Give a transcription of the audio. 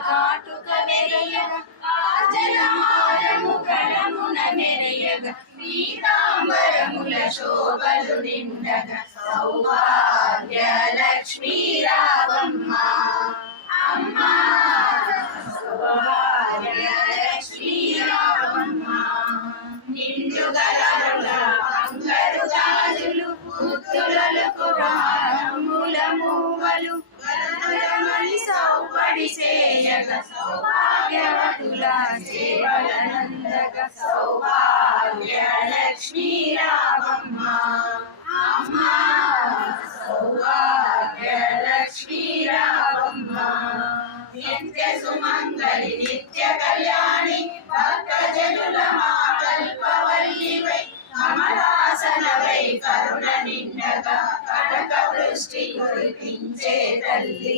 కాటుక మెరయగ కాజలహారము గణమున మెరయగ పీతాంబరముల శోభలు నిండగ సౌభాగ్య లక్ష్మీ రావమ్మ అమ్మా సౌభాగ్య లక్ష్మీ రావమ్మ నిండు గలముల బంగారు గాజులు ముత్తులకు హారముల మూవలు గలగలమని సౌపడి చేయగ సౌభాగ్యవతుల సేవలనందగ సౌభాగ్య లక్ష్మీ రావమ్మ అమ్మా సౌభాగ్య లక్ష్మీ రావమ్మ నిత్య సుమంగళి నిత్య కళ్యాణి భక్తజనుల మా కల్పవల్లివై కమలాసనవై కరుణ నిండగా కనక వృష్టి కురిపించే తల్లి